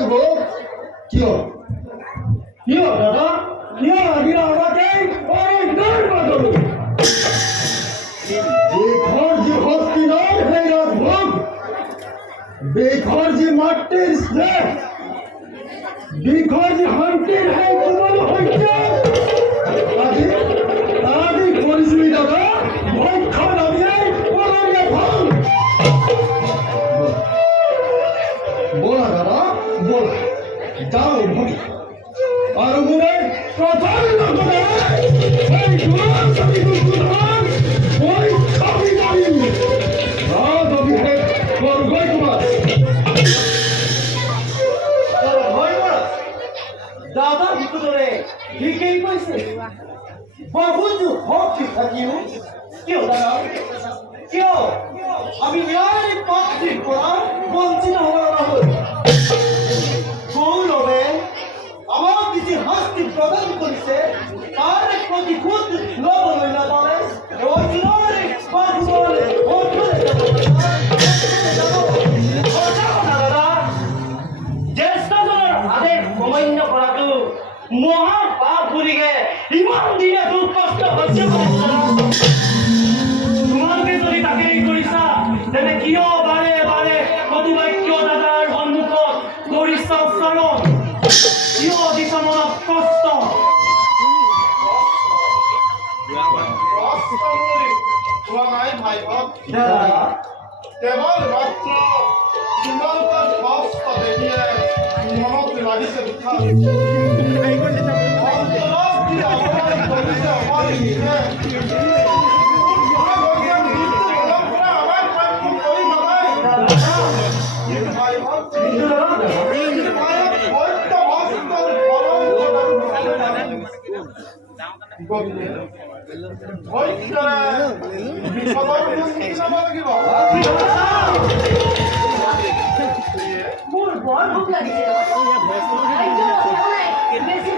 দেবো কিয় কিয় দাদা কিয় লাগিল আমাকে বেঘর যে হস্তি নয় হে রাজভোগ বেঘর যে মাটির স্নেহ বেঘর যে হান্তির হে তোমার হইছে আদি করিসনি দাদা ভক্ষ নামিয়ে পরমে ভাঙ बोला दादा बोला जाओ भगी और मुझे प्रधान न बनाए मैं गुलाम सभी दुश्मन कोई कभी नहीं रात अभी है और कोई तुम्हार दादा बिकुदरे ठीक ही पैसे बहुत जो होप की थकियो क्यों दादा क्यों अभी मेरे पास की पड़ा বঞ্চিত হওয়ার রাহুল গৌরবে আমার কিছু হাস্তি প্রদান করেছে তার প্রতিকূল লোভ হইলা বলে ওই জোরে বাজুলে ওঠলে দাদা জ্যেষ্ঠজনের আদেশ অমান্য করাটো মহা পাপ ভুলিগে ইমান দিনে দুঃখ কষ্ট হচ্ছে তোমাকে যদি তাকেই কৰিছা তেনে কিয় বাৰে বাৰে প্ৰতিবাক্য দাদাৰ সন্মুখত কৰিছা উচ্চাৰণ কিয় দিছা মনত কষ্ট নাই ভাই দাদা কেৱল মাত্ৰ তোমালোকৰ কষ্ট দেখিয়ে মনত লাগিছে দুখা মোৰ বৰ ভোক লাগিছে বেছি